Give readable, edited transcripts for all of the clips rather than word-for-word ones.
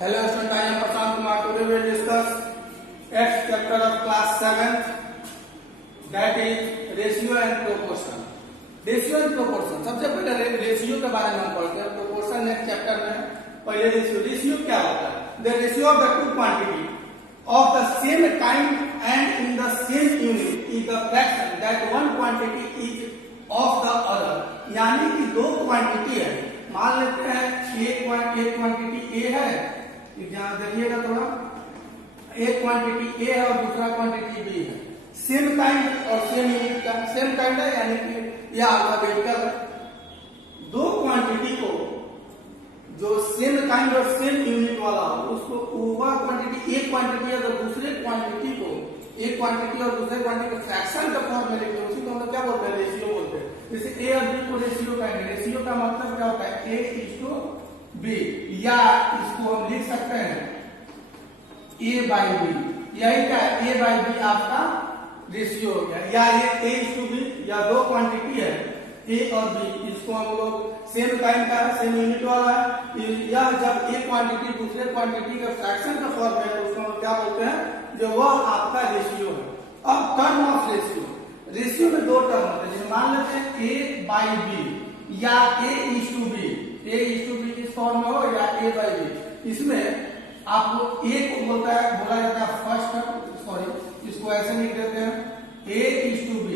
Hello student, I am Prashant Kumar. Today we will discuss X chapter of class 7th, that is ratio and proportion. Ratio and proportion, सबसे पहले ratio के बारे में हम पढ़ते हैं. प्रोपोर्शन नेक्स्ट चैप्टर में. पहले रेशियो क्या होता है? The ratio of the two quantity of the same kind and in the same unit is the fraction that one quantity is of the other. यानी कि दो क्वांटिटी है. मान लेते हैं एक क्वांटिटी ए है, यहाँ देखिएगा थोड़ा, एक क्वांटिटी ए है और दूसरा क्वांटिटी बी है. सेम काइंड और सेम यूनिट का. सेम काइंड है यानी कि यह अल्फाबेटिकल है. दो क्वांटिटी को जो सेम काइंड और सेम यूनिट वाला हो उसको वह क्वांटिटी, एक क्वांटिटी है तो दूसरे क्वांटिटी को, एक क्वांटिटी और दूसरे क्वांटिटी को फ्रैक्शन का फॉर्म में लिखते हैं. उसी को हम लोग क्या बोलते हैं? रेशियो बोलते हैं. जैसे ए और बी को रेशियो कहेंगे. रेशियो का मतलब क्या होता है? A/B, या इसको हम लिख सकते हैं A/B. यही क्या है? A/B आपका रेशियो हो गया. या ये A/B, या दो क्वांटिटी है ए और बी, इसको हम लोग सेम काइंड का है, सेम यूनिट वाला है. यह जब एक क्वांटिटी दूसरे क्वांटिटी का फ्रैक्शन का फॉर्म है तो उसको हम क्या बोलते हैं? जो वह आपका रेशियो है. अब टर्म ऑफ रेशियो. रेशियो में दो टर्म होते हैं. जैसे मान लेते हैं A/B या A/B. A/B किस फॉर्म में हो, या A/B. इसमें आपको ए को बोला जाता है फर्स्ट टर्म. सॉरी, इसको ऐसे लिख देते हैं A/B.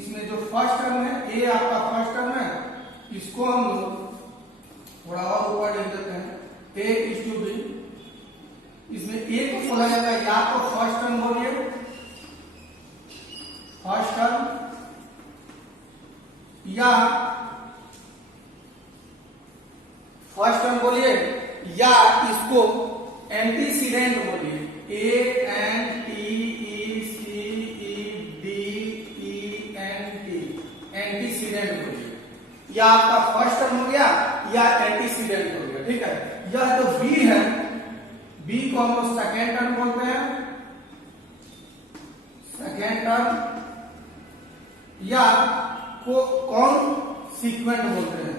इसमें जो फर्स्ट टर्म है, ए आपका फर्स्ट टर्म है, इसको हम लोग थोड़ा और ऊपर लिख देते हैं A/B. इसमें ए को बोला जाता है या तो फर्स्ट टर्म बोलिए, फर्स्ट टर्म, या फर्स्ट टर्म बोलिए, या इसको एंटीसीडेंट बोलिए. एंटीसीडेंट बोलिए. या आपका फर्स्ट टर्म हो गया या एंटीसीडेंट हो गया. ठीक है. यह जो बी है, बी को हम लोग सेकेंड टर्म बोलते हैं, सेकेंड टर्म, या को कौन सीक्वेंट बोलते हैं.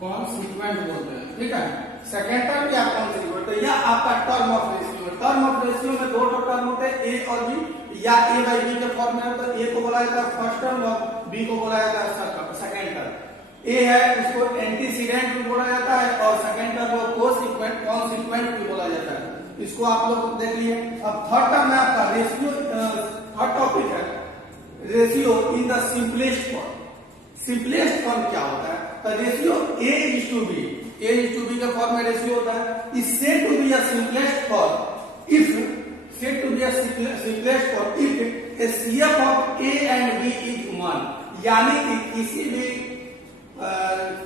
कौन सीक्वेंट बोलते हैं. ठीक है. सेकेंड टर्म या कौन सीक्वेंट. यह आपका term of ratio. Term of ratio में दो टर्म होते हैं, ए और बी, या A/B के फॉर्म में. तो ए को बोला जाता है फर्स्ट टर्म और बी को बोला जाता है सेकेंड टर्म. ए है उसको एंटीसीडेंट भी बोला जाता है और सेकेंड टर्म को को-सीक्वेंट, कौन सीक्वेंट भी बोला जाता है. इसको आप लोग देख लिए. अब थर्ड टर्म में आपका रेशियो. थर्ड टॉपिक है ratio in the simplest form. Simplest form क्या होता है? तो रेशियो A/B. A/B के फॉर्म में रेशियो होता है. Is said to be a simplest form if said to be a simplest form if a CF of A and B is 1. यानी कि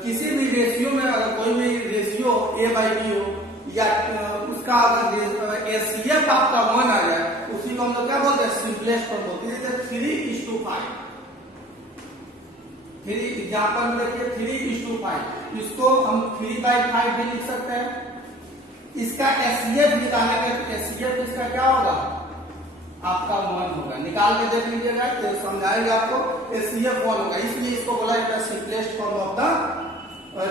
किसी भी रेशियो में अगर कोई भी रेशियो A/B हो, या उसका अगर CF आपका 1 आ जाए, उसी को हम लोग क्या बोलते हैं? सिंपलेस्ट फॉर्म बोलते हैं. जैसे 3:5. 3 एग्जाम्पल में देखिए 3:5. इसको हम 3/5 भी लिख सकते हैं. इसका एससीएफ निकालेंगे तो एससीएफ इसका क्या होगा? आपका 1 होगा. निकाल के देख लीजिएगा तो समझाएगा आपको. एससीएफ 1 होगा. इसलिए इसको बोला जाता है simplest form of the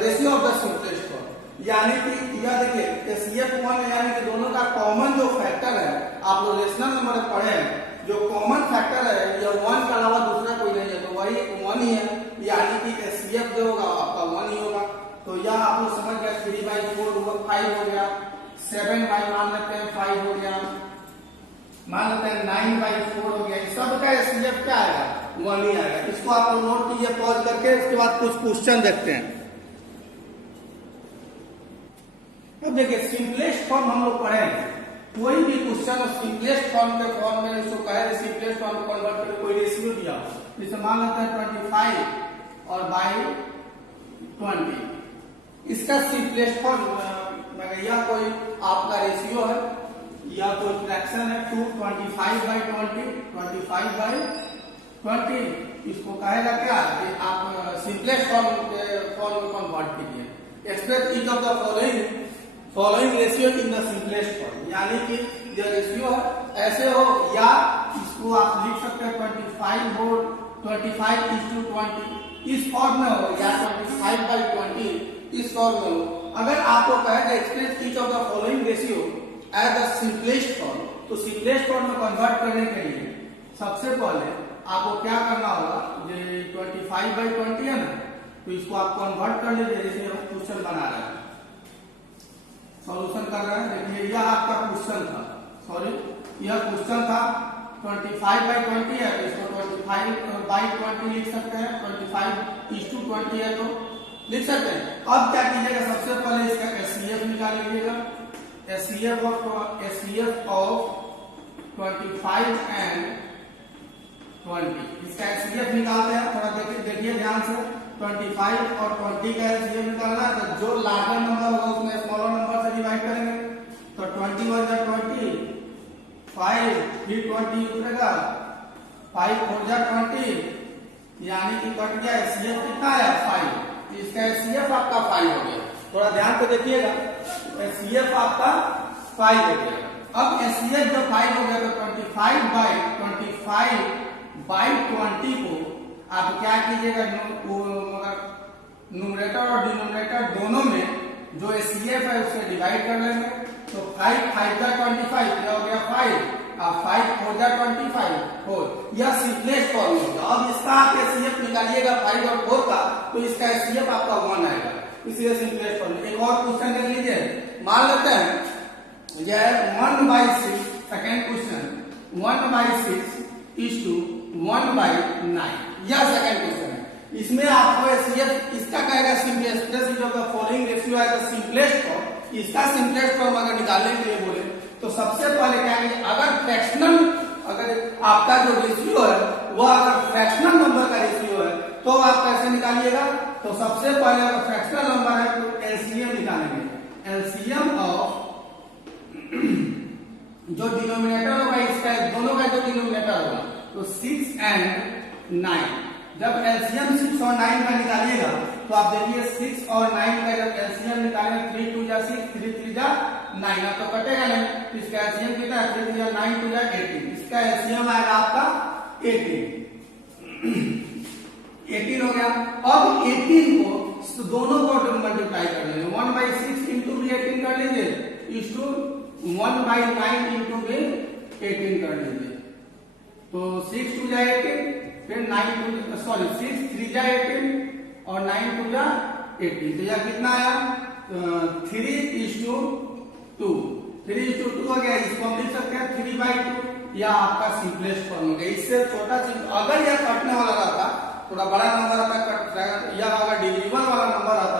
ratio of the simplest form. यानी कि यह देखिए एससीएफ 1 यानी कि दोनों का कॉमन जो फैक्टर है, आप लोग रेशनल नंबर पढ़े हैं, जो कॉमन फैक्टर है यह 1 के अलावा दूसरा कोई नहीं है, तो वही 1 ही है. यानी कि एससीएफ जो होगा आपका 1 ही होगा. तो यह आप लोग समझ गया. 3/4 होगा, 5 हो गया. 7/, मान लेते हैं 5 हो गया. मान लेते हैं 9/4 हो गया. सबका एससीएफ क्या आएगा? 1 ही आएगा. इसको आप लोग नोट कीजिए पॉज करके. इसके बाद कुछ क्वेश्चन देखते हैं. अब देखिए सिंपलेस्ट फॉर्म हम लोग पढ़े. कोई भी क्वेश्चन सिंपलेस्ट फॉर्म के फॉर्म में इसको कहे सिंपलेस्ट फॉर्म कन्वर्ट करके कोई रेशियो दिया, जैसे मान लेते हैं 25 और 20. इसका सिंपलेस्ट फॉर्म यह कोई आपका रेशियो है, या कोई फ्रैक्शन है 225/20. 25/20 इसको कहेगा क्या? आप सिंपलेस्ट फॉर्म में कन्वर्ट कीजिए. Express each of the following ratio in the simplest form. यानी कि जो रेशियो है ऐसे हो, या इसको आप लिख सकते हैं 25 हो 25:20 इस फॉर्म में हो या 25/20 इस फॉर्म में हो। अगर आपको कहे express each of the following ratio as the simplest form, तो सिंपलेस्ट फॉर्म में कन्वर्ट करने के लिए सबसे पहले आपको क्या करना होगा, ये 25/20 है ना, तो इसको आप कन्वर्ट कर लीजिए। जैसे हम क्वेश्चन बना रहे हैं, सॉल्यूशन कर रहे हैं, देखिए यह आपका क्वेश्चन था, सॉरी यह क्वेश्चन था 25/20 है, तो इसको 25/20 लिख सकते हैं, 25:20 है तो लिख सकते हैं। अब क्या कीजिएगा, सबसे पहले इसका एचसीएफ निकाल लीजिएगा, एचसीएफ ऑफ 25 एंड 20, इसका एचसीएफ निकालते हैं। थोड़ा देखिए ध्यान से, 25 और 20 का एचसीएफ निकालना है, तो जो लार्जर नंबर होगा उसमें स्मॉलर नंबर से डिवाइड करेंगे, तो 20 × 20 5, फिर 20 उतरेगा, 5 × 20 यानी कि कट गया, एचसीएफ कितना है 5, इसका एचसीएफ आपका 5 हो गया। थोड़ा ध्यान से देखिएगा, एचसीएफ आपका 5 हो गया। अब एचसीएफ जब 5 हो गया तो 25/20 को आप क्या कीजिएगा, न्यूमरेटर और डिनोमिनेटर दोनों में जो एचसीएफ है उससे डिवाइड कर लेंगे, तो 5 5 × 25 क्या हो गया 5, और 5 4 × 25 4, यह सिंपलेस्ट फॉर्म होगा। अब इसका आप एचसीएफ निकालिएगा 5 और 4 का, तो इसका एचसीएफ आपका 1 आएगा, इसलिए सिंपलेस्ट फॉर्म। एक और क्वेश्चन देख लीजिए, मान लेते हैं यह 1/6, सेकेंड क्वेश्चन 1/6 = 1/9, यह सेकेंड क्वेश्चन है। इसमें आपको एचसीएफ इसका कहेगा सिंपलेस्ट जो फॉलोइंग रेशियो है द सिंपलेस्ट फॉर्म, इसका सिंपलेस्ट फॉर्म अगर निकालने के लिए बोले तो सबसे पहले क्या है, अगर फ्रैक्शनल, अगर आपका जो रेशियो है वह अगर फ्रैक्शनल नंबर का रेशियो है तो आप कैसे निकालिएगा, तो सबसे पहले अगर फ्रैक्शनल नंबर है तो एलसीएम निकालेंगे, एलसीएम ऑफ जो डिनोमिनेटर होगा इसका, दोनों का जो डिनोमिनेटर होगा तो 6 and 9, जब एलसीएम 6 और 9 का निकालिएगा तो आप देखिए 6 और 9 का जब एलसीएम निकालेंगे 3 2 जा 6, 3 3 जा 9, तो कटेगा नहीं, इसका एलसीएम कितना है 3 3 जा 9 2 जा 18, इसका एलसीएम आएगा आपका 18 हो गया। अब 18 को दोनों को मल्टीप्लाई कर लेंगे, 1/6 इंटू भी 18 कर लीजिए, इस टू 1/9 इंटू भी 18 कर लीजिए, तो 6 2 जा 18, फिर 6 3 जा 18 और 9 2 जा 18, तो यह कितना आया 3:2, 3:2 हो गया। इसको हम लिख सकते हैं 3/2, यह आपका सिंपलेस्ट फॉर्म हो गया। इससे छोटा अगर यह कटने वाला रहता, थोड़ा बड़ा नंबर आता, यह अगर डिविजिबल वाला नंबर आता,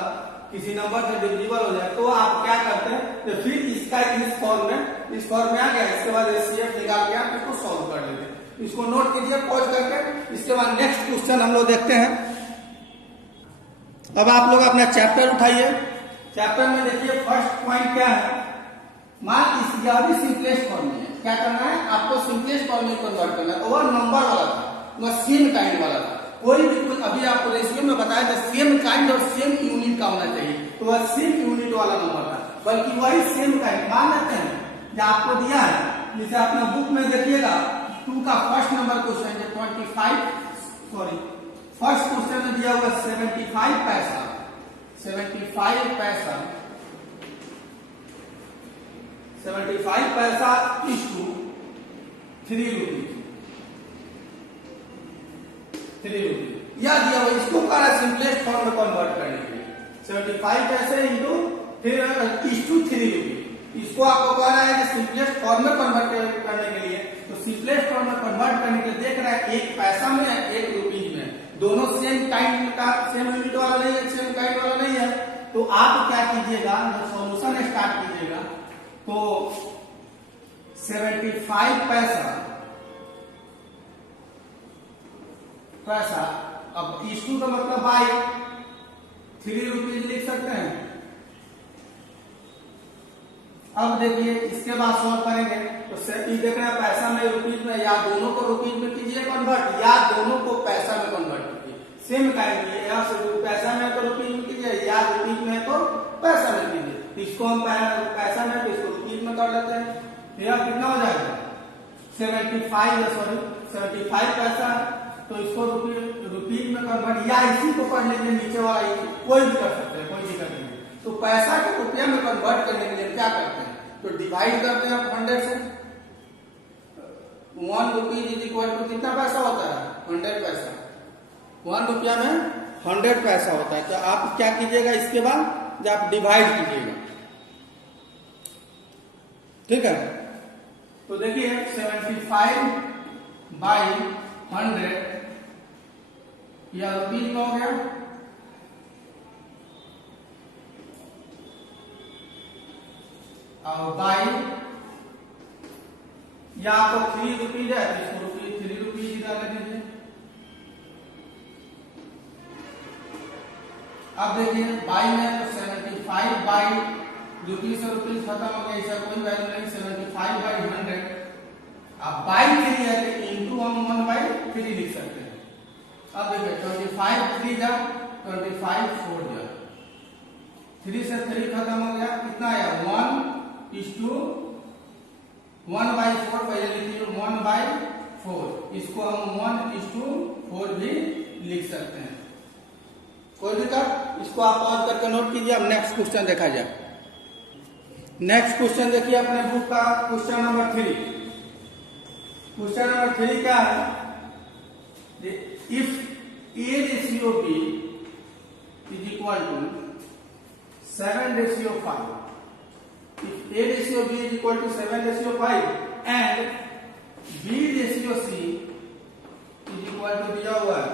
किसी नंबर से डिविजिबल हो जाए, तो आप क्या करते हैं, तो फिर इसका इस फॉर्म में आ गया, इसके बाद एचसीएफ निकाल के आप इसको सॉल्व कर लेते हैं। इसको नोट कीजिए पॉज करके। इसके बाद नेक्स्ट क्वेश्चन हम लोग देखते हैं। अब आप लोग अपना चैप्टर उठाइए, चैप्टर में देखिए फर्स्ट पॉइंट क्या है, मान इस भी सिंपलेस्ट फॉर्म में क्या करना है, आपको सिंपलेस्ट फॉर्म में कन्वर्ट करना है। वह नंबर वाला था, वह सेम काइंड वाला था, कोई भी कुछ अभी आपको रेशियो में बताया था सेम काइंड और सेम यूनिट का होना चाहिए, तो वह सेम यूनिट वाला नंबर था, बल्कि वही सेम काइंड। मान लेते हैं जो आपको दिया है, जैसे अपना बुक में देखिएगा 2 का फर्स्ट नंबर क्वेश्चन है 25, फर्स्ट क्वेश्चन में दिया हुआ 75 पैसा, 75 पैसा इज टू 3 रुपीज, 3 रुपीज यह दिया हुआ। इसको कह रहा है सिंपलेस्ट फॉर्म में कन्वर्ट करने के लिए, 75 पैसे इंटू फिर इज टू 3 रुपीज। इसको आपको कह रहा है कि सिंपलेस्ट फॉर्म में कन्वर्ट करने के लिए, तो सिंपलेस्ट फॉर्म में कन्वर्ट करने के लिए देख रहा है एक पैसा में है, एक रुपीज में, दोनों सेम काइंड का, सेम यूनिट वाला नहीं है, सेम काइंड वाला नहीं है। तो आप क्या कीजिएगा, जब सॉल्यूशन स्टार्ट कीजिएगा तो 75 पैसा, अब इशू का मतलब बाई 3 रुपीज लिख सकते हैं। अब देखिए इसके बाद सॉल्व करेंगे तो देख रहे हैं पैसा में रुपीज में, या दोनों को रुपीज में कीजिए कन्वर्ट, या दोनों को पैसा में कन्वर्ट कीजिए, सेम काइंड कीजिए, या पैसा में तो रुपीज में कीजिए, या रुपीज में तो पैसा में कीजिए। इसको हम पैसा में, तो इसको रुपीज में कर लेते हैं। यह कितना हो जाएगा 75 पैसा तो इसको रुपीज में कन्वर्ट, या इसी को पढ़ लेंगे नीचे वाला, कोई भी कर सकते हैं, कोई दिक्कत नहीं। तो पैसा को रुपया में कन्वर्ट करने के लिए क्या करते हैं, तो डिवाइड करते हैं 100 से। 1 रुपीज इज इक्वल टू कितना पैसा होता है, 100 पैसा। 1 रुपया में 100 पैसा होता है। तो आप क्या कीजिएगा, इसके बाद जब आप डिवाइड कीजिएगा, ठीक है। तो देखिए 75/100 यह रुपीज में हो गया, और बाई, या तो 3 रुपीज है तो इसको 3 रुपीज डाल दीजिए। अब देखिए बाई में तो 75 रुपीज से रुपीज खत्म हो गया, इसका कोई वैल्यू नहीं, 75/100। अब बाई 3 है तो इंटू हम 1/3 लिख सकते हैं। अब देखिए 25 3 जा 25 4 जा, 3 से 3 खत्म हो गया, कितना आया 1:1/4, पहले लिखिए 1/4, इसको हम 1:4 भी लिख सकते हैं। कोई दिक्कत, इसको आप पॉज करके नोट कीजिए। अब नेक्स्ट क्वेश्चन देखा जाए। नेक्स्ट क्वेश्चन देखिए अपने बुक का क्वेश्चन नंबर 3। क्वेश्चन नंबर 3 क्या है, if A/B is equal to 7/5, if A/B is equal to 7/5 and B/C is equal to दिया हुआ है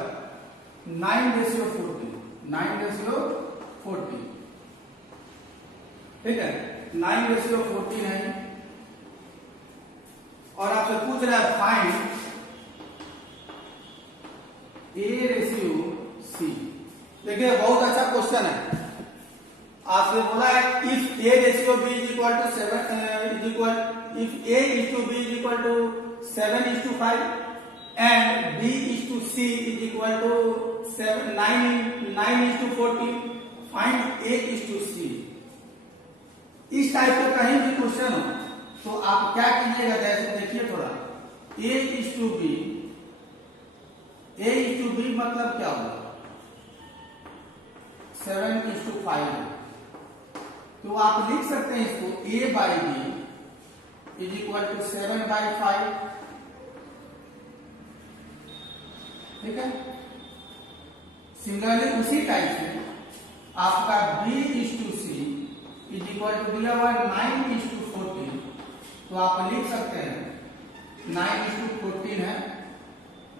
9/14, 9/14, ठीक है, 9/14 है। और आपसे पूछ रहा है फाइंड A/C। देखिए बहुत अच्छा क्वेश्चन है। आपसे बोला है if A/B is equal to 7 if A/B is equal to 7:5 and B/C is equal to 9:14, find A/C। इस टाइप का कहीं भी क्वेश्चन हो तो आप क्या कीजिएगा, जैसे देखिए थोड़ा A/B मतलब क्या होगा, 7:5, तो आप लिख सकते हैं इसको A/B इज इक्वल टू 7/5, ठीक है। सिमिलरली उसी टाइप से आपका B/C इज इक्वल टू दिया हुआ 9:14, तो आप लिख सकते हैं 9:14 है,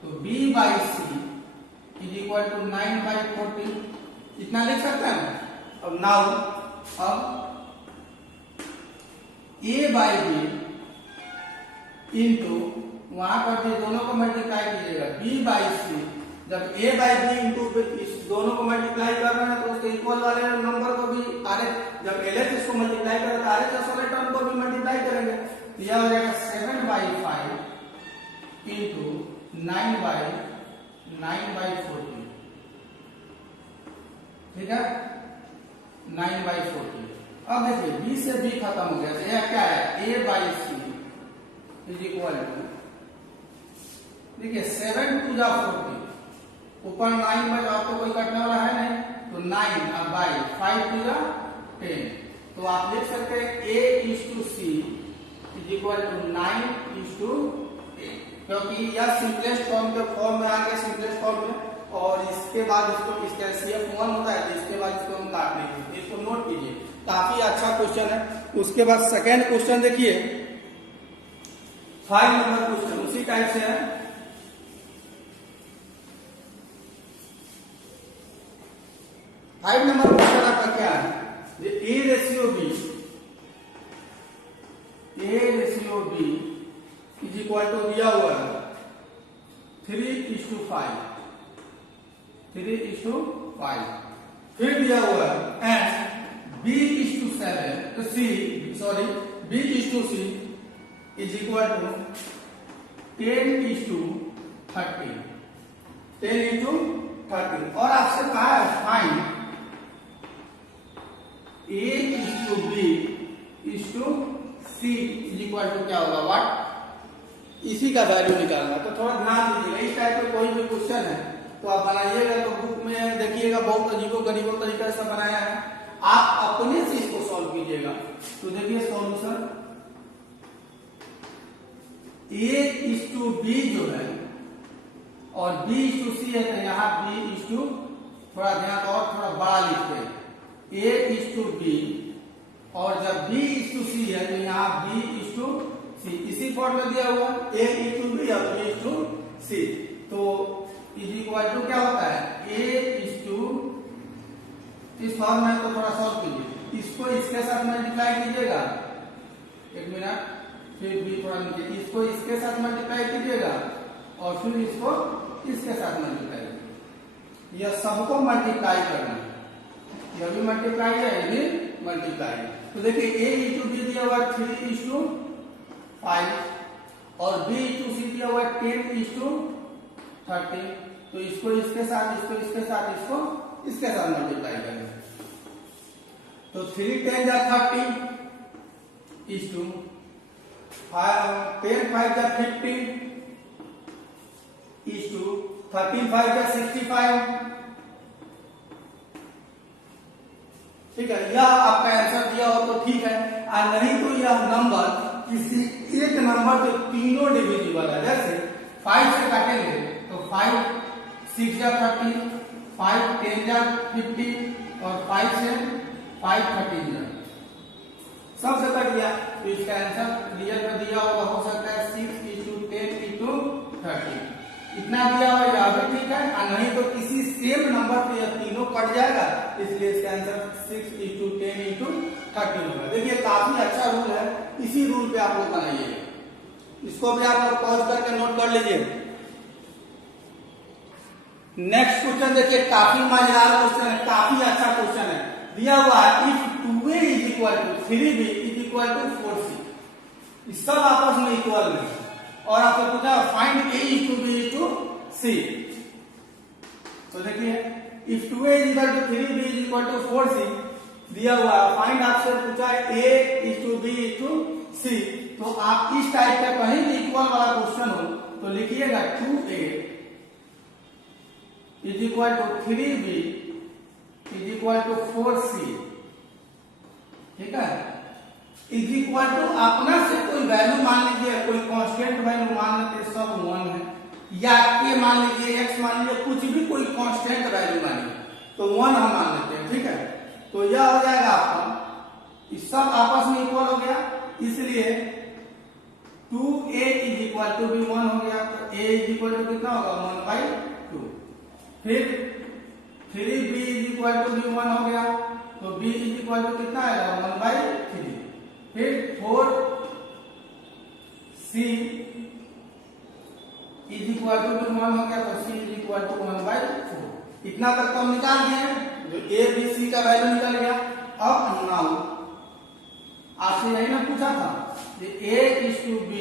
तो B/C इज इक्वल टू 9/14, इतना लिख सकते हैं। अब नाउ अब A/B इंटू वहां पर दोनों को मल्टीप्लाई कीजिएगा, B/C, जब A/B इंटू इस दोनों को मल्टीप्लाई कर रहे हैं तो उसके इक्वल वाले नंबर को भी जब LH इसको मल्टीप्लाई करें तो RHS वाले टर्म को भी मल्टीप्लाई करेंगे, यह हो जाएगा 7/5 इंटू 9/14, ठीक है, 9/14। अब देखिए B से B खत्म हो गया, तो यह क्या है A/C इज इक्वल टू, देखिए 7×14, ऊपर 9 में जो आपको कोई कटने वाला है नहीं, तो 9 अब बाई 5×10, तो आप लिख सकते हैं A/C इज इक्वल टू 9:8, क्योंकि यह सिंपलेस्ट फॉर्म के फॉर्म में आ गया, सिंपलेस्ट फॉर्म में। और इसके बाद इसको इसका CF1 होता है, तो इसके बाद इसको हम काट लेंगे, इसको नोट कीजिए, काफी अच्छा क्वेश्चन है। उसके बाद सेकेंड क्वेश्चन देखिए 5 नंबर क्वेश्चन उसी टाइप से है। 5 नंबर क्वेश्चन आपका क्या है, A/B इज इक्वल टू दिया हुआ है 3:5, फिर दिया हुआ है एंड B/7, तो B/C इज इक्वल टू 10:30, 10:30, और आपसे कहा है find A/B/C is equal to क्या होगा, व्हाट, इसी का वैल्यू निकालना। तो थोड़ा ध्यान दीजिएगा, इस टाइप का कोई कोई भी क्वेश्चन है तो आप बनाइएगा, तो बुक में देखिएगा बहुत अजीबो गरीबो तरीका से बनाया है, आप अपने से इसको सॉल्व कीजिएगा। तो देखिए सॉल्यूशन A:B जो है और B:C है, तो यहाँ B:, थोड़ा ध्यान और थोड़ा बड़ा लिखते हैं, A:B और जब B:C है तो यहाँ B:C, इसी फॉर्म में दिया हुआ A:B और B:C, तो इज इक्वल टू क्या होता है A:, इस फॉर्म में तो थोड़ा सॉल्व कीजिए, इसको इसके साथ मल्टीप्लाई कीजिएगा, एक मिनट, फिर भी थोड़ा नीचे, इसको इसके साथ मल्टीप्लाई कीजिएगा और फिर इसको इसके साथ मल्टीप्लाई कीजिएगा, यह सबको मल्टीप्लाई करना है, यह भी मल्टीप्लाई है, यह भी मल्टीप्लाई है। तो देखिए A:B दिया हुआ 3:5 और B:C दिया हुआ 10:30, तो इसको इसके साथ, इसको इसके साथ, इसको इसके साथ मल्टीप्लाई करेंगे, तो 3 10 जा 30 10 5 जा 50 13 5 जा 65, ठीक है, यह आपका आंसर दिया हो तो ठीक है, और नहीं तो यह नंबर किसी एक नंबर जो तीनों डिविजिबल है, जैसे 5 से काटेंगे तो 5 6 जा 30, 5 10 जा 50 और 5 से 5 13 जा, सबसे कट गया, तो इसका आंसर रियल में दिया होगा, हो सकता है 6:10:30, इतना दिया हुआ यह भी ठीक है, और नहीं तो किसी सेम नंबर पे यह तीनों कट जाएगा, इसलिए इसका आंसर 6:10:30 होगा। देखिए काफी अच्छा रूल है, इसी रूल पे आप लोग बनाइए, इसको भी आप लोग पॉज करके नोट कर लीजिए। नेक्स्ट क्वेश्चन देखिए, काफी मजेदार क्वेश्चन है, काफी अच्छा क्वेश्चन है, दिया हुआ है इफ 2A = 3B = 4C, सब आपस में इक्वल है, और आपको पूछा फाइंड A:B C, तो देखिए इफ 2A = 3B = 4C दिया हुआ है, फाइंड आपसे पूछा है A:B C, तो आप इस टाइप का कहीं भी इक्वल वाला क्वेश्चन हो तो लिखिएगा 2A = 3B = 4C, ठीक है, इज इक्वल टू अपना से कोई वैल्यू मान लीजिए, कोई कांस्टेंट वैल्यू मान लेते, सब 1 है, या के मान लीजिए, x मान लीजिए, कुछ भी कोई कांस्टेंट वैल्यू मानिए, तो 1 हम मान लेते हैं, ठीक है, तो यह हो जाएगा आपका, इस सब आपस में इक्वल हो गया, इसलिए 2A = भी 1 हो गया, तो A = कितना होगा 1/2, फिर 3B = भी 1 हो गया, तो B = कितना आएगा 1/3, फिर 4C = 1 हो गया, तो C = 1/4, इतना तक तो हम निकाल दिए, जो A B C का वैल्यू निकल गया। अब नाउ आपसे यही ना पूछा था कि A:B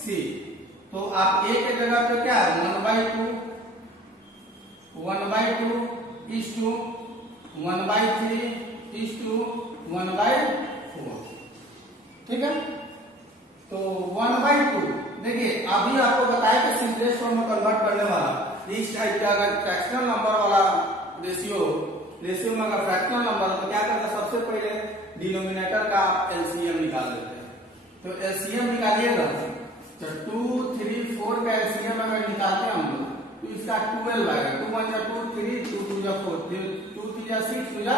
C, तो आप A के जगह पे क्या है 1/2 1/3 1/4, ठीक है, तो 1/2 देखिए अभी आपको बताया कि सिंपलेस्ट फॉर्म में कन्वर्ट करने वाला, इस टाइप का अगर फ्रैक्शनल नंबर वाला रेशियो में अगर फ्रैक्शनल नंबर तो क्या करता है, सबसे पहले डिनोमिनेटर का एलसीएम निकाल देते हैं, तो एलसीएम निकालिएगा, तो 2 3 4 का एलसीएम अगर निकालते हैं हम लोग तो इसका 12 आएगा, 2 1 जा 2 3 2 2 जा 4 2 3 जा 6 2 जा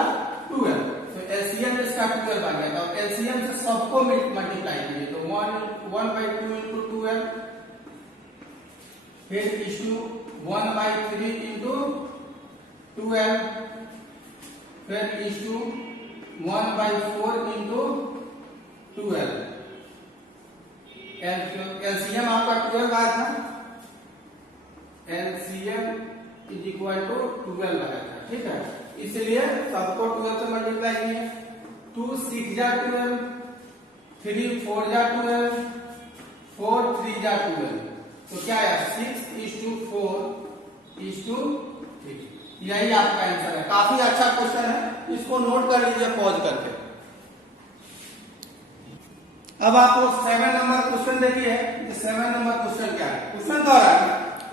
12, तो एलसीएम इसका 12 आ गया, तो एलसीएम से सबको मल्टीप्लाई कीजिए, तो 1/2 × 12, फिर इशू 1/3 × 12, फिर इशू 1/4 × 12, एलसीएम आपका 12 आया था, एलसीएम = 12 आया था, ठीक है, इसलिए सबको 12 से मल्टीप्लाई किए, 2 6 जा 12, 3 4 जा 12, 4 3 जा 12, तो क्या है 6:4:3, यही आपका आंसर है। काफी अच्छा क्वेश्चन है, इसको नोट कर लीजिए पॉज करके। अब आपको 7 नंबर क्वेश्चन देखिए, 7 नंबर क्वेश्चन क्या है, क्वेश्चन क्या है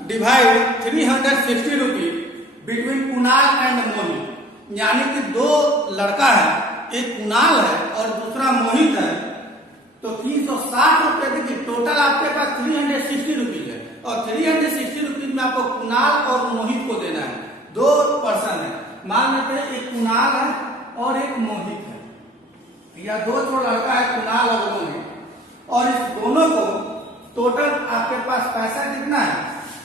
divide 360 rupees between Kunal and Mohit. यानी कि दो लड़का है, एक कुणाल है और दूसरा मोहित है, तो 360 रुपए देखिए टोटल आपके पास 360 रुपीज है और 360 रुपीज में आपको कुणाल और मोहित को देना है। दो पर्सन है, मान लेते हैं एक कुणाल है और एक मोहित है, या दो जो लड़का है कुणाल और मोहित, और इस दोनों को टोटल आपके पास पैसा कितना है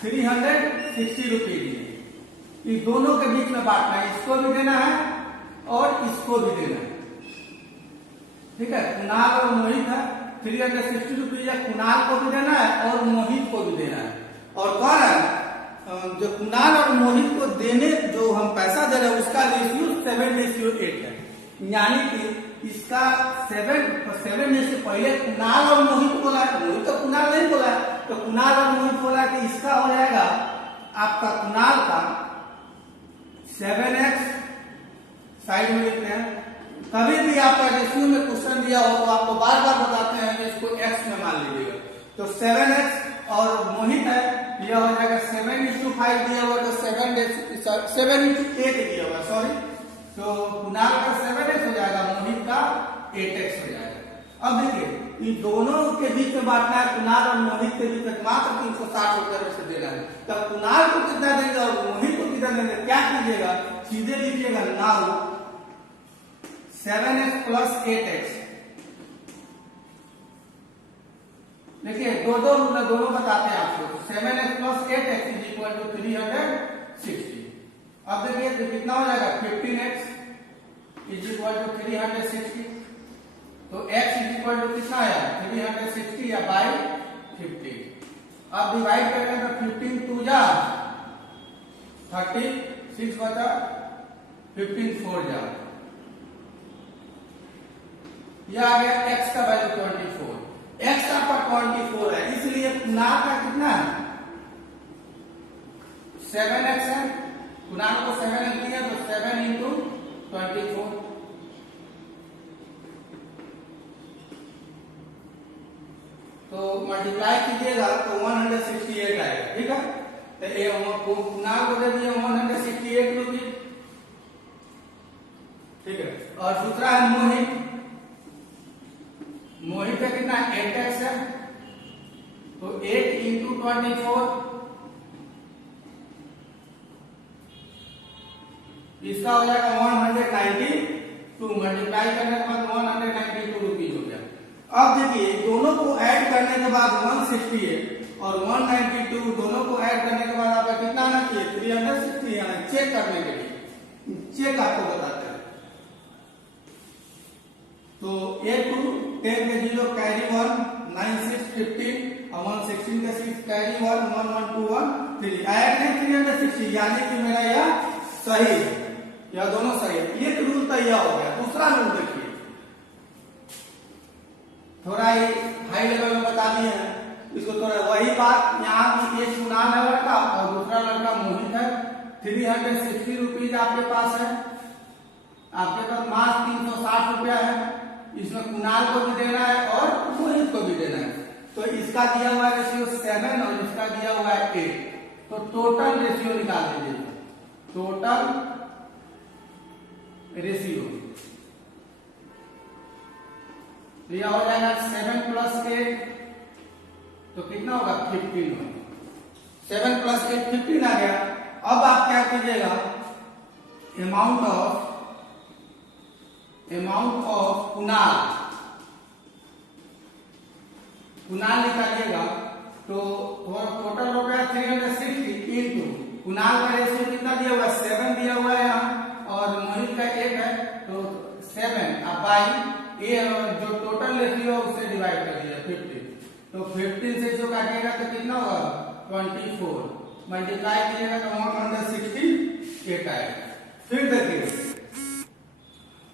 360 रुपीज है। इस दोनों के बीच में बांटना है, इसको भी देना है और इसको भी देना है। ठीक है, कुणाल और मोहित है, 360 रुपीज है, कुणाल को भी देना है और मोहित को भी देना है। और कौन है जो कुणाल और मोहित को देने जो हम पैसा दे रहे हैं उसका रेशियो 7:8 है। यानी कि इसका 7 में से पहले कुणाल और मोहित बोला है, मोहित तो कुणाल नहीं बोला है, तो कुणाल और मोहित बोला कि इसका हो जाएगा आपका कुणाल का 7x, साइड में लिखते हैं। कभी भी आपका रेशियो में क्वेश्चन दिया हो तो आपको बार बार बताते हैं कि इसको x में मान लीजिएगा। तो 7x और मोहित है, यह हो जाएगा 7:5 दिया हुआ, तो 7:8 दिया हुआ, सॉरी। तो कुणाल का 7x हो जाएगा, मोहित का 8x हो जाएगा। अब देखिए इन दोनों के बीच में बांटना है, कुणाल और मोहित के बीच में मात्र 360 रुपए से देना है। तब कुणाल को कितना देंगे और मोहित को कितना देंगे, क्या कीजिएगा, सीधे लीजिएगा नाउ 7x प्लस 8x। देखिए दो दोनों बताते हैं आपको। 7x plus 8x is equal to 360। अब देखिए तो कितना हो जाएगा 15x इज इक्वल टू 360। तो x इज इक्वल टू कितना आया 360 या बाई 50। अब डिवाइड करेंगे तो 15 2 जा 30, 6 बचा 15 4 जा, यह आ गया x का वैल्यू 24। x आपका 24 है, इसलिए कुणाल का कितना है 7x है, कुणाल को 7x दिया तो 7 इंटू 24, तो मल्टीप्लाई कीजिएगा तो 168 आएगा। ठीक है, तो कुणाल को दे दिया 168 रुपीज। ठीक है, और दूसरा है मोहित। मोहित का कितना 8x है, तो 8 इंटू 24, इसका हो जाएगा 192। मल्टीप्लाई करने के बाद 192 रुपीज हो गया। अब देखिए दोनों को ऐड करने के बाद 168 और 192 दोनों को ऐड करने के बाद आपका कितना आना चाहिए 360, यानी चेक करने के लिए चेक आपको बताते हैं। तो 8 टू 10 के 0 कैरी 1, 9 6 15 और 116 के 6 कैरी 1, 1 1 2 1 3 ऐड है 360, यानी कि मेरा यह सही है, यह दोनों सही है। एक रूल तैयार हो गया। दूसरा रूल देखिए, थोड़ा ही हाई लेवल में बता दिए हैं इसको, थोड़ा वही बात यहाँ की, एक कुणाल है लड़का और दूसरा लड़का मोहित है। 360 रुपीज आपके पास है, आपके पास मात्र 360 रुपया है, इसमें कुणाल को भी देना है और मोहित को भी देना है। तो इसका दिया हुआ है रेशियो 7 और इसका दिया हुआ है 8, तो टोटल रेशियो निकाल दीजिए। टोटल रेशियो यह हो जाएगा 7 प्लस 8, तो कितना होगा 15 होगा। 7 प्लस 8 15 आ गया। अब आप क्या कीजिएगा, अमाउंट ऑफ कुणाल निकालिएगा, तो टोटल हो गया 360 इंटू कुणाल का रेशियो कितना दिया हुआ है 7 दिया हुआ है यहाँ, और मोहित का 8 है, तो 7 अब बाई ए जो टोटल रेशियो है उससे डिवाइड कर दिया 15, तो 15 से जो काटिएगा तो कितना होगा 24, मल्टीप्लाई कीजिएगा तो 168 आएगा। फिर देखिए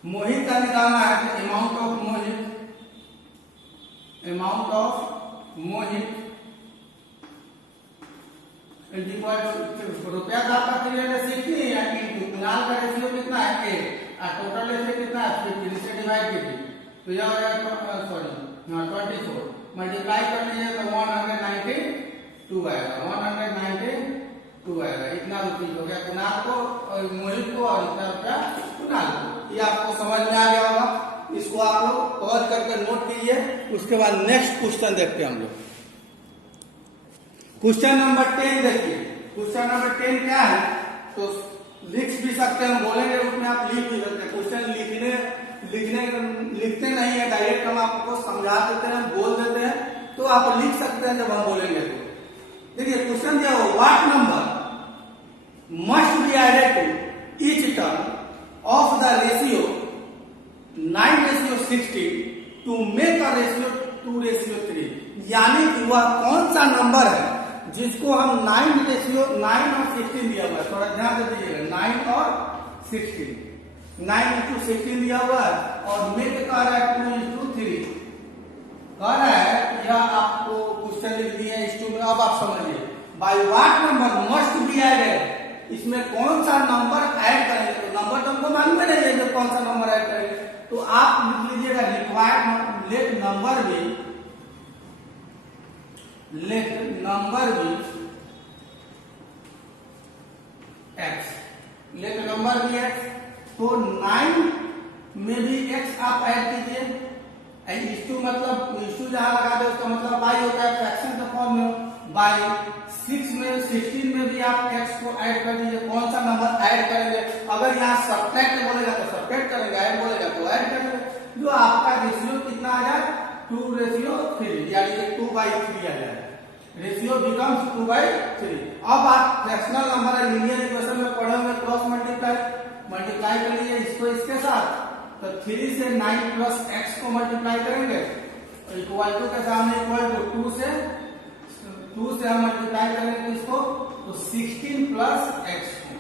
मोहित का निकालना है, तो अमाउंट ऑफ मोहित रुपया का आपका 360 है, इंटू कुणाल का रेशियो कितना है 8 और टोटल रेशियो कितना है 15 से डिवाइड कीजिए, तो यह हो जाएगा 24, मल्टीप्लाई कर लीजिए तो 192 आएगा, 192 2 आएगा। इतना रुपीज हो गया कुणाल को और मोहित को, और इतना रुपया कुणाल को। ये आपको समझ में आ गया होगा। इसको आप लोग पॉज करके नोट कीजिए। उसके बाद नेक्स्ट क्वेश्चन देखते हैं हम लोग। क्वेश्चन नंबर 10 देखिए। क्वेश्चन नंबर 10 क्या है, तो लिख भी सकते हैं, बोलेंगे उसमें आप लिख भी सकते हैं। क्वेश्चन लिखते नहीं है, डायरेक्ट हम आपको समझा देते हैं, बोल देते हैं, तो आप लिख सकते हैं जब हम बोलेंगे तो। देखिए क्वेश्चन दिया हो, what number must be added to each term of the ratio 9:16 to make a ratio 2:3। यानी कि वह कौन सा नंबर है जिसको हम 9 और 16 दिया हुआ है, थोड़ा ध्यान दे दीजिएगा, 9 और 16, 9:16 दिया हुआ है और मेक कह रहा है 2:3 कह रहा है। यह आपको क्वेश्चन लिख दिया है इस 2 में। अब आप समझिए, by what number must be added, इसमें कौन सा नंबर ऐड करेंगे। तो नंबर तो हमको मालूम नहीं है जो कौन सा नंबर ऐड करेंगे, तो आप लिख लीजिएगा रिक्वायर्ड लेट नंबर भी x, लेट नंबर भी x। तो 9 में भी x आप ऐड कीजिए। इस मतलब इस जहां लगा दे उसका मतलब y होता है फ्रैक्शन के फॉर्म में। बाय 6 में 16 में भी आप x को ऐड कर दीजिए। कौन सा नंबर ऐड करेंगे, अगर यहाँ सब्ट्रैक्ट बोलेगा तो सब्ट्रैक्ट करेंगे, ऐड बोलेगा तो ऐड करेंगे। जो आपका रेशियो कितना आ जाए 2:3, यानी कि 2/3 आ जाए। Ratio becomes 2/3। अब आप फ्रैक्शनल नंबर है, लीनियर इक्वेशन में पढ़े होंगे, क्रॉस मल्टीप्लाई कर लीजिए इसको इसके साथ। तो 3 से 9 प्लस x को मल्टीप्लाई करेंगे, इक्वल टू के सामने इक्वल टू 2 से हम मल्टीप्लाई करेंगे इसको, तो 16 प्लस x को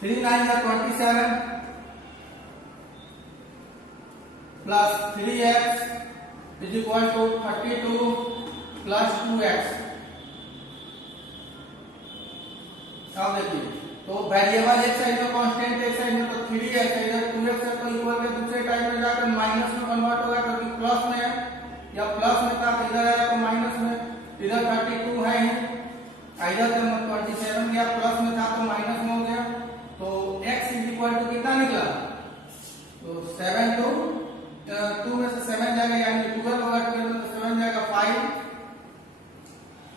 3 9 27 plus 3x is equal to 32 plus 2x। अब देखिए, तो वेरिएबल एक साइड में कांस्टेंट, एक साइड में तो 3x है, इधर 2x है, तो इक्वल के दूसरे टाइप में जाकर माइनस में कन्वर्ट होगा क्योंकि प्लस में है, या प्लस में था तो इधर आया तो माइनस में। इधर 32 है, इधर 27 गया, प्लस में था तो माइनस में हो गया। तो x इज इक्वल टू कितना निकला, तो 7 तो 2 में से 7 जाएगा, यानी 12 होगा, 12 में तो 7 जाएगा, 5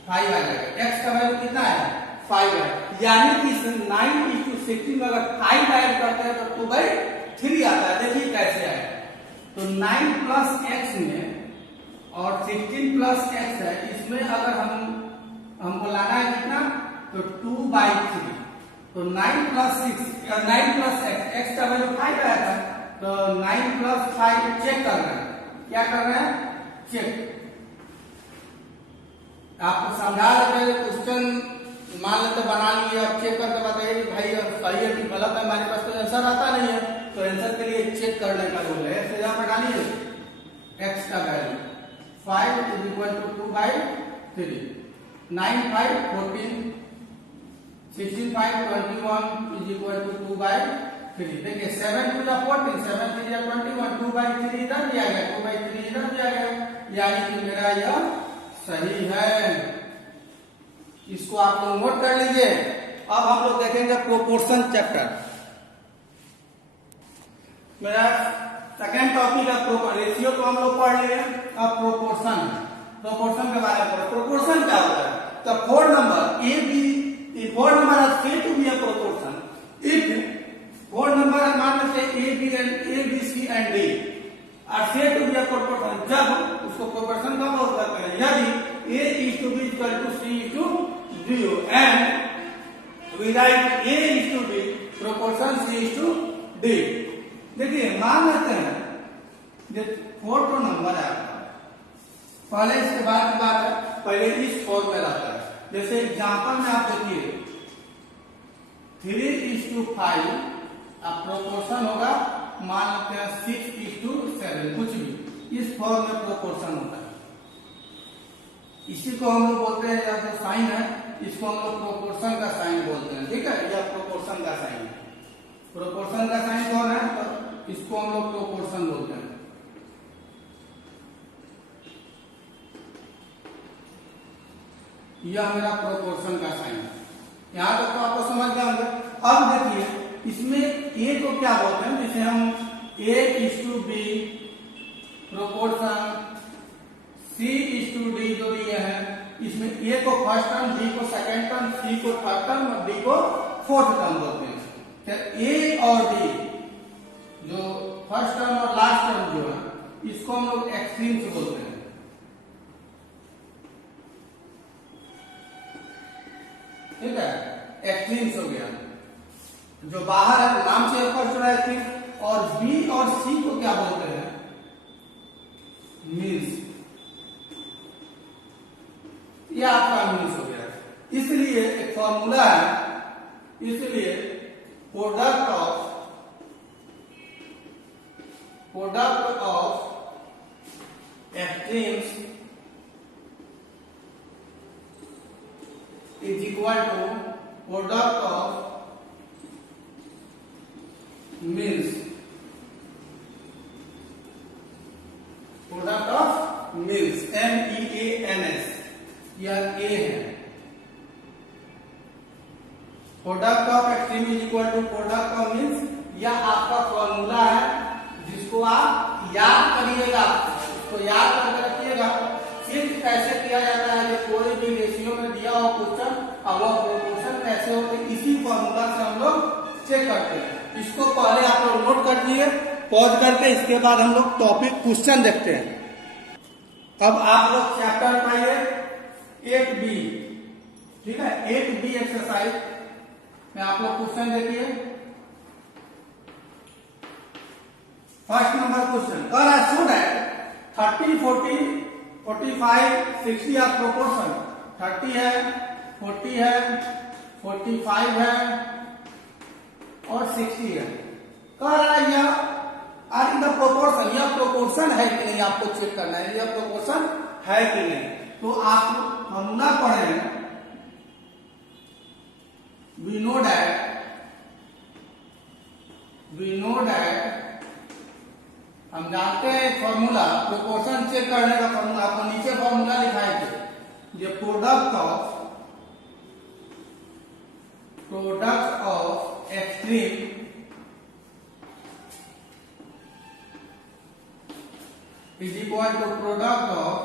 आ जाएगा। x का वैल्यू कितना है 5 है, यानी कि 9:16 में अगर 5 ऐड करते हैं तो 2/3 आता है। देखिए कैसे आएगा, तो 9 प्लस x में और 16 प्लस x है, इसमें अगर हमको लाना है कितना, तो 2/3। तो 9 प्लस x का वैल्यू 5 आया था, तो 9 प्लस 5 चेक कर रहे हैं। क्या कर रहे हैं, चेक। आपको समझा देते हैं क्वेश्चन, मान लेते बना लिए, अब चेक करके बताइए भाई सही है कि गलत है। हमारे पास तो आंसर आता नहीं है, तो आंसर के लिए चेक करने का रूल है। तो यहाँ पर डालिए x का value 5 is equal to 2/3, 9 5 14, 16 5 21 is equal to 2/3। देखिए 7 2 14, 7 3 21, 2/3 इधर भी आ गया, 2/3 इधर भी आ गया, यानी कि मेरा यह सही है। इसको आप लोग नोट कर लीजिए। अब हम लोग देखेंगे प्रोपोर्शन चैप्टर। मेरा सेकेंड टॉपिक है रेशियो, तो हम लोग पढ़ लिए। अब प्रोपोर्शन के बारे में। प्रोपोर्शन क्या होता है, the four number A B, four number are said to be a proportion if four number मान लेते A B C and D are said to be a proportion. जब उसको प्रोपोर्शन कब यूज करते हैं, यदि a is to b equal to c is to d and we write a is to b proportion c is to d। देखिए मान लेते हैं जो फोर तो नंबर है, पहले इसके बाद की बात है, पहले इस फॉर्म में रहता है। जैसे एग्जाम्पल में आप देखिए 3:5, अब प्रोपोर्शन होगा मान लेते हैं 6:7, कुछ भी इस फॉर्म में प्रोपोर्शन होता है। इसी को हम लोग बोलते हैं, या जो साइन है इसको हम लोग प्रोपोर्शन का साइन बोलते हैं, ठीक है। यह प्रोपोर्शन का साइन है। प्रोपोर्शन का साइन कौन है, तो इसको हम लोग प्रोपोर्शन बोलते हैं। यह मेरा प्रोपोर्शन का साइन है। यहाँ तक तो आपको समझ गया होगा। अब देखिए इसमें ए को क्या बोलते हैं, जिसे हम A:B प्रोपोर्शन C:D जो दिए हैं, इसमें ए को फर्स्ट टर्म, बी को सेकंड टर्म, सी को थर्ड टर्म और डी को फोर्थ टर्म बोलते हैं। ए और डी जो फर्स्ट टर्म और लास्ट टर्म जो है, इसको हम लोग एक्सट्रीम्स बोलते हैं। ठीक है, एक्सट्रीम्स हो गया, जो बाहर है नाम से फर्स्ट हो रहा है एक्सट्रीम। और बी और सी को क्या बोलते हैं, मीन्स। ये आपका मीन्स हो गया। इसलिए एक फॉर्मूला है, इसलिए product of extremes is equal to product of means. Product of means, MEANS, यह ए है। Product of extreme is equal to product of means. यह आपका फॉर्मूला है, जिसको आप याद करिएगा, तो याद करके रखिएगा। सिर्फ कैसे किया जाता है, कि कोई भी रेशियो में दिया हो क्वेश्चन, अब वह प्रोपोर्शन कैसे होते, इसी फॉर्मूला से हम लोग चेक करते हैं। इसको पहले आप लोग नोट कर लीजिए, पॉज करके, इसके बाद हम लोग टॉपिक क्वेश्चन देखते हैं। अब आप लोग चैप्टर पाइए 8B, ठीक है, 8B एक्सरसाइज में आप लोग क्वेश्चन देखिए। फर्स्ट नंबर क्वेश्चन, कह रहा है शो दैट 30, 40, 45, 60 आर प्रोपोर्शन। 30 है, 40 है, 45 है और 60 है। कह रहा है यह आर इन द प्रोपोर्शन, यह प्रोपोर्शन है कि नहीं, आपको चेक करना है यह प्रोपोर्शन है कि नहीं। तो आप फॉर्मूला पढ़े, वी नो दैट, हम जानते हैं फॉर्मूला, प्रोपोर्शन चेक करने का फॉर्मूला आपको नीचे फॉर्मूला लिखाए थे। ये product of extreme is equal to product of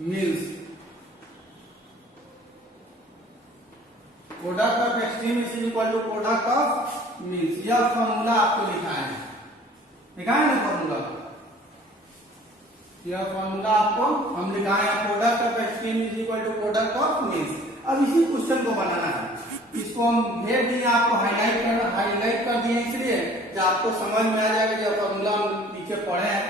means. Product of extreme is equal to product of means. यह फॉर्मूला आपको लिखा है, लिखाए ना फॉर्मूला, यह फॉर्मूला आपको हम लिखाए हैं, product of extreme is equal to product of means. अब इसी क्वेश्चन को बनाना है, इसको हम भेज दिए, आपको हाईलाइट कर दिए, इसलिए कि आपको समझ में आ जाएगा। जो फॉर्मूला हम नीचे पढ़े हैं,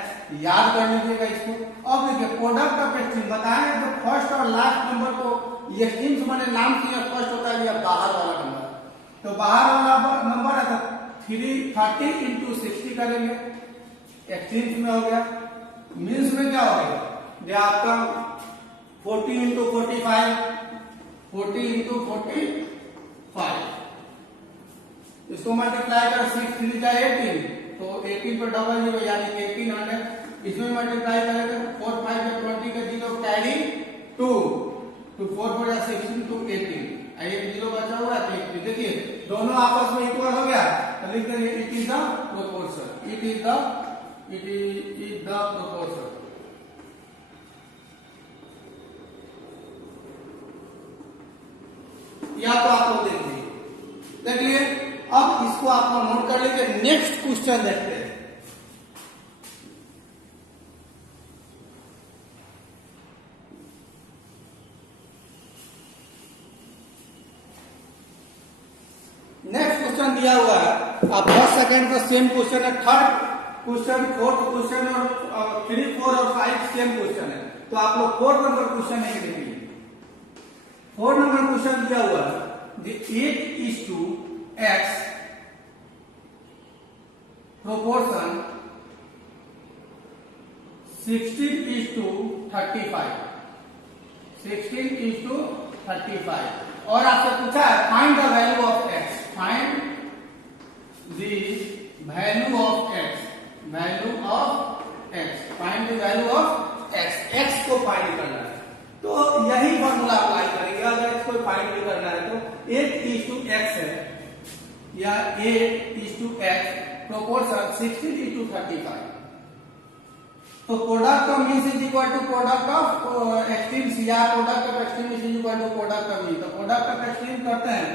याद कर लीजिएगा इसको। अब देखिए प्रोडक्ट ऑफ एक्सट्रीम बताएं, तो फर्स्ट और लास्ट नंबर को, ये एक्सट्रीम्स मैंने नाम से फर्स्ट होता है, यह बाहर वाला नंबर, तो बाहर वाला नंबर है तो 30 इंटू 60 करेंगे, एक्सट्रीम्स में हो गया। मीन्स में क्या हो गया, जो आपका 40 इंटू 45, 40 इंटू 45, इसको मल्टीप्लाई कर 6 3 जा 18, तो 18 पर डबल जीरो यानी 1800। इसमें मल्टीप्लाई करेंगे 4 5 में 20 का 0 कैरी 2 to 4 4 या 16 to 18, एक जीरो बचा हुआ है, तो 18। देखिए दोनों आपस में इक्वल हो गया, तो लिख देंगे it is the proportion, it is the proportion. या तो आप लोग देखिए, अब इसको आप लोग नोट कर लीजिए। नेक्स्ट क्वेश्चन देखते हैं। नेक्स्ट क्वेश्चन दिया हुआ है, अब 10 सेकेंड का सेम क्वेश्चन है, थर्ड क्वेश्चन, फोर्थ क्वेश्चन और 3, 4 और 5 सेम क्वेश्चन है। तो आप लोग 4 नंबर क्वेश्चन है देखिए। 4 नंबर क्वेश्चन दिया हुआ है, 8:x proportion 16:35, 16:35। और आपसे पूछा है find the value of x, find the value of x, find the value of x, x को फाइंड करना है। तो यही फॉर्मूला अप्लाई 8:x है या 8:x प्रोपोर्शन 16:35। तो product of means is equal to product of extremes या product of extreme is equal to product of mean. तो प्रोडक्ट ऑफ एक्सट्रीम करते हैं,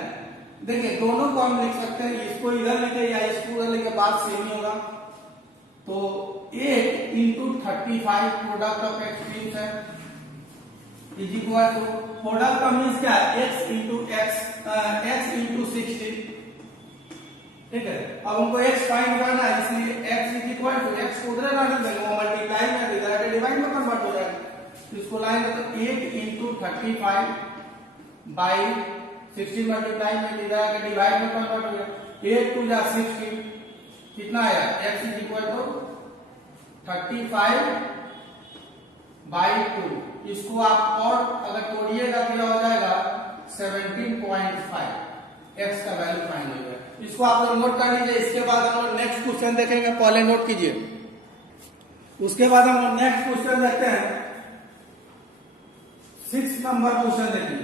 देखिए दोनों को हम लिख सकते हैं, इसको इधर लिखे या इसको उधर लिखे, बात सेम ही होगा। तो 8 into 35 प्रोडक्ट ऑफ एक्सट्रीम्स है is equal to product of means क्या है, x into 16। ठीक है, अब हमको x फाइंड करना है, इसलिए x is equal to x को उधर लाने देंगे, वो मल्टीप्लाई में इधर डिवाइड में कन्वर्ट हो जाएगा। तो इसको लाएंगे तो 8 into 35 बाई 16 मल्टीप्लाई में इधर आके डिवाइड में कन्वर्ट हो जाएगा। 8 2 जा 16 कितना आया, x is equal to 35 by 2। इसको आप और अगर तोड़िएगा तो क्या हो जाएगा 17.5, x का वैल्यू फाइंड हो जाएगा। इसको आप लोग नोट कर लीजिए। इसके बाद हम लोग नेक्स्ट क्वेश्चन देखेंगे, पहले नोट कीजिए। उसके बाद हम लोग नेक्स्ट क्वेश्चन देखते हैं, 6 नंबर क्वेश्चन देखिए।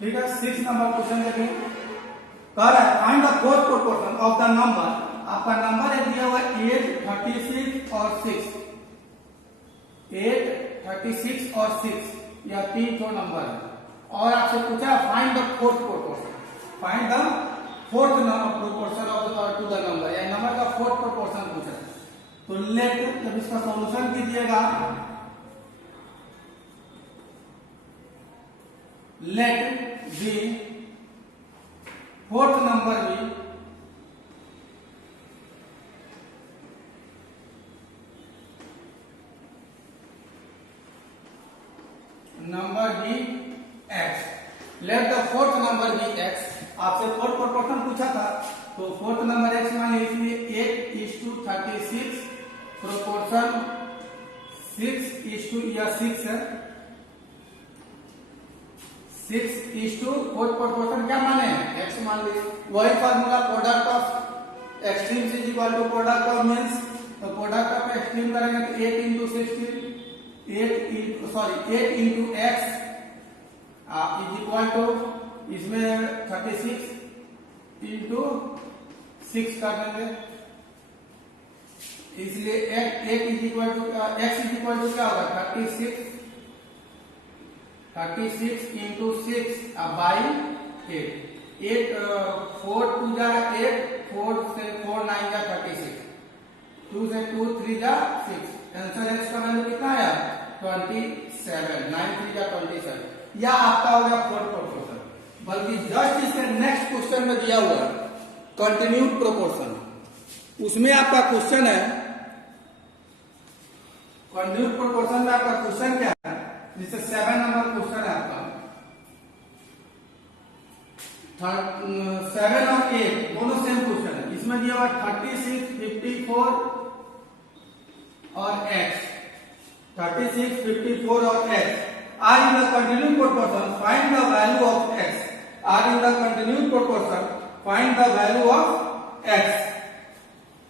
ठीक है, 6 नंबर क्वेश्चन देखिए। कह रहा है find the fourth proportion of the number. आपका नंबर है दिया हुआ 8, 36 और 6। 8, 36 और 6 यह 3 तो नंबर है, और आपसे पूछा find the fourth proportion. Find the fourth proportion of to the number, या नंबर का फोर्थ प्रोपोर्शन पूछा। तो लेट, जब इसका सॉल्यूशन कीजिएगा, लेट दी फोर्थ नंबर भी number be x। Let the fourth number be x। आपसे फोर्थ प्रोपोर्शन पूछा था, तो फोर्थ नंबर x मानिए, इसलिए 8:36 प्रोपोर्शन 6 है। 6 फोर्थ प्रोपोर्शन क्या माने, x मान लीजिए। वही formula product of extremes is equal to product of means. तो प्रोडक्ट ऑफ एक्सट्रीम करेंगे तो 8 into 16 8 into x is equal to, इसमें 36 into 6 कर देंगे, इसलिए x इज इक्वल टू क्या होगा 36 into 6 बाई 8। 4 2 जा 8, 4 से 4 9 जा 36, 2 से 2 3 जा 6। आंसर x का वैल्यू कितना आया 27, 9 3 जा 27। या आपका हो गया फोर्थ प्रोपोर्शन। बल्कि जस्ट इसके नेक्स्ट क्वेश्चन में दिया हुआ कंटिन्यूड प्रोपोर्शन, उसमें आपका क्वेश्चन है कंटिन्यूड प्रोपोर्शन में आपका क्वेश्चन क्या है, जिससे 7 नंबर क्वेश्चन है आपका। 7 और 8 दोनों सेम क्वेश्चन है। इसमें दिया हुआ 36, 54 और x। 36, 54 और x are in the continued proportion, find the value of x। are in the continued proportion, find the value of x।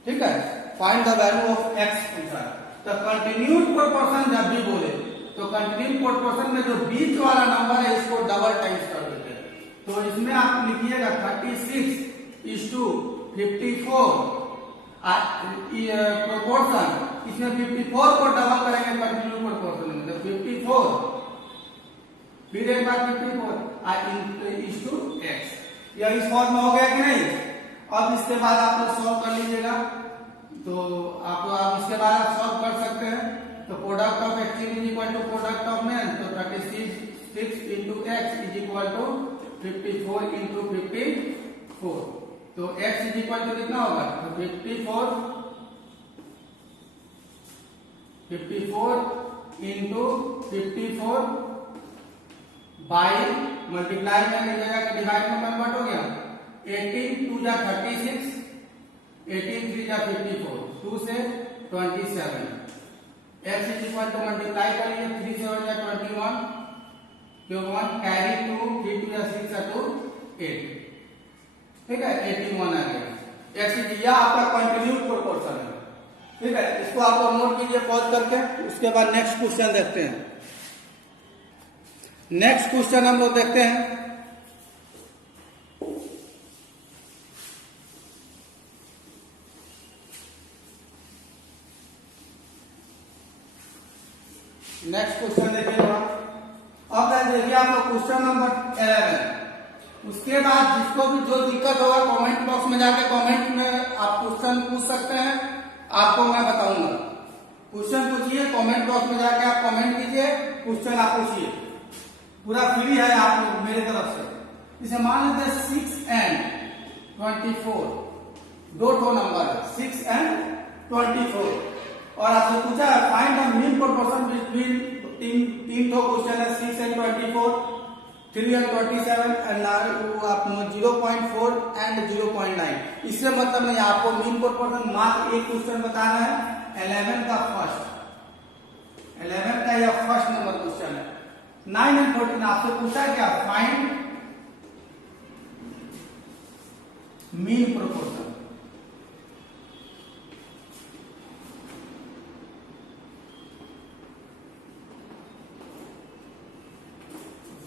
ठीक है, find the value of x पूछा है। तो कंटिन्यूड प्रोपोर्शन जब भी बोले तो कंटिन्यूड प्रोपोर्शन में जो बीच वाला नंबर है इसको डबल टाइम्स कर देते हैं। तो इसमें आप लिखिएगा 36:54 प्रोपोर्शन, इसमें 54 को डबल करेंगे कंटिन्यूड प्रोपोर्शन में, तो 54 फिर एक बार 54 x। यह इस फॉर्म में हो गया कि नहीं। अब इसके बाद आप लोग सॉल्व कर लीजिएगा, तो आप इसके बाद आप सॉल्व कर सकते हैं। तो product of extreme is equal to product of mean, तो 36 into x is equal to 54 into 54। तो x इज इक्वल टू कितना होगा, तो 54 into 54 बाई मल्टीप्लाई में लीजिएगा कि डिवाइड में कन्वर्ट हो गया। 18 2 जा 36, 18 3 जा 54, 2 से 27। x is equal to multiply करेंगे 3 से हो जाए 21, जो 1 कैरी 2, 3 2 जा 6 2 8। ठीक है, 81 आ गया। x इज यह आपका कंटिन्यूड प्रोपोर्शन है। ठीक है, इसको आप नोट कीजिए पॉज करके। उसके बाद नेक्स्ट क्वेश्चन देखते हैं। नेक्स्ट क्वेश्चन हम लोग देखते हैं। नेक्स्ट क्वेश्चन देखिएगा। अब देखिए आप लोग क्वेश्चन नंबर 11। उसके बाद जिसको भी जो दिक्कत होगा कमेंट बॉक्स में जाके कमेंट में आप क्वेश्चन पूछ सकते हैं, आपको मैं बताऊंगा। क्वेश्चन पूछिए, कमेंट बॉक्स में जाके आप कमेंट कीजिए, क्वेश्चन आप पूछिए, पूरा फ्री है आप लोग मेरे तरफ से। इसे मान लेते हैं 6 and 24, दो ठो नंबर है 6 and 24, और आपसे पूछा है find the mean proportion between तीन ठो क्वेश्चन है 6 and 24, 3 and 27 एंड 0.4 एंड 0.9। इससे मतलब नहीं, आपको मीन प्रोपोर्शन मात्र एक क्वेश्चन बताना है 11 का यह फर्स्ट नंबर क्वेश्चन है। 9 and 14 आपसे पूछा है क्या, find mean proportion.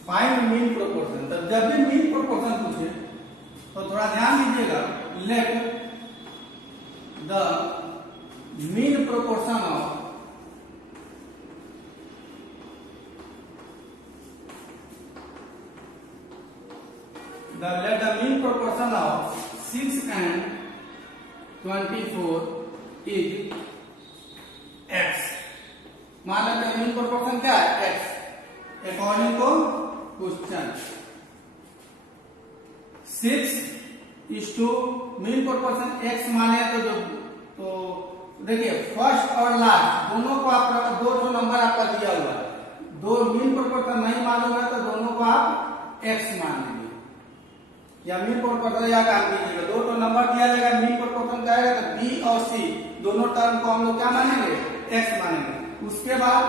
Find mean proportion. तो जब भी मीन प्रोपोर्शन पूछे तो थोड़ा ध्यान दीजिएगा, let the mean proportion of let the mean proportion of 6 and 24 is x। मान लेते हैं मीन प्रोपोर्शन क्या है, x। According to question 6:, mean proportion x माने तो देखिए फर्स्ट और लास्ट दोनों को आप दो नंबर आपका दिया हुआ है, दो मीन प्रोपोर्शन नहीं मालूम है तो दोनों को आप x मान लेंगे, या मीन प्रोपोर्शन या काम कीजिएगा। दो नंबर दिया जाएगा, मीन प्रोपोर्शन क्या आएगा तो b और c दोनों टर्म को हम लोग क्या मानेंगे, x मानेंगे। उसके बाद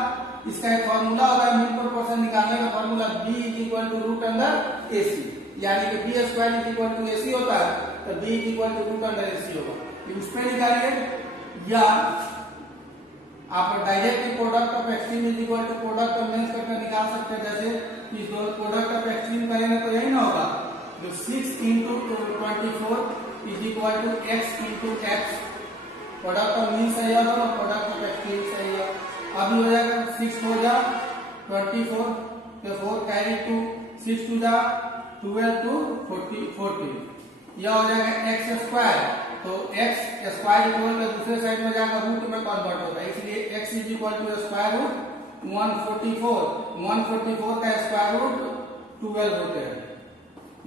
इसका एक फॉर्मूला होगा मीन प्रोपोर्शन निकालने का, फॉर्मूला b √AC, यानी कि b² AC होता है तो b √AC होगा, उस पर निकालिए। या आप direct product of extreme is equal to product of means करके निकाल सकते हैं। जैसे इस दोनों प्रोडक्ट ऑफ एक्सट्रीम करेंगे तो यही ना होगा, तो 6 × 24 is equal to x × x। Product of mean सही होगा और प्रोडक्ट ऑफ एक्सट्रीम सही है। अभी हो जाएगा 6 हो जा 24 तो 4 कैरी 2, 6 2 जा 12 to 14। यह हो जाएगा x², तो x² इक्वल टू दूसरे साइड में जाकर रूट में कन्वर्ट होता है, इसलिए x is equal to square root 144 का स्क्वायर रूट 12 होते हैं,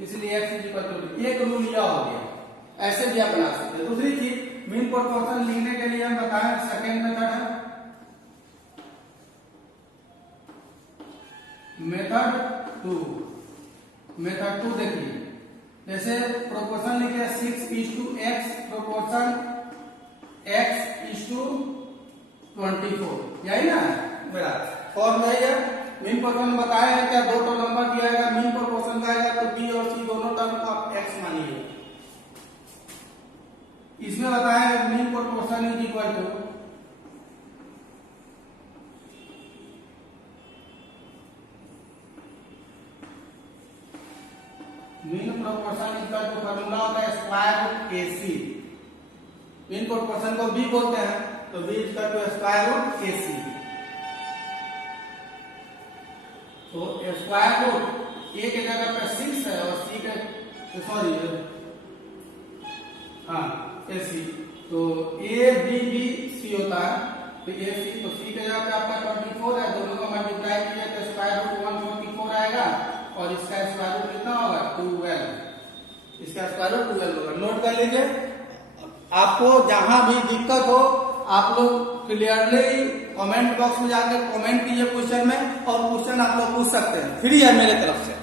इसलिए x इज इक्वल टू। एक रूल यह हो गया, ऐसे भी आप बना सकते हैं। दूसरी चीज मीन प्रोपोर्शन लिखने के लिए हम बताएं सेकेंड मेथड है, मेथड 2 देखिए। जैसे प्रोपोर्शन लिखे 6:x, प्रोपोर्शन x:24, यही ना मेरा फॉर्मूला है। मीन प्रोपोर्शन बताया है क्या, दो नंबर दिया जाएगा, मीन प्रोपोर्शन का आएगा तो b और c दोनों टर्म को आप x मानिए। इसमें बताया है mean proportion is equal to mean proportion इसका जो फॉर्मूला होता है square root AC। Mean proportion को b बोलते हैं तो b इसका जो स्क्वायर रूट AC, तो स्क्वायर रूट a के जगह पे 6 है और c के AC, तो ABBC होता है, तो AC तो c के जगह पे आपका 24 है, दोनों का मल्टीप्लाई किया तो स्क्वायर रूट 144 आएगा और इसका स्क्वायर रूट कितना होगा 12, इसका स्क्वायर रूट 12 होगा। नोट कर लीजिए, आपको जहां भी दिक्कत हो आप लोग क्लियरली कमेंट बॉक्स में जाकर कमेंट कीजिए क्वेश्चन में, और क्वेश्चन आप लोग पूछ सकते हैं, फ्री है मेरे तरफ से।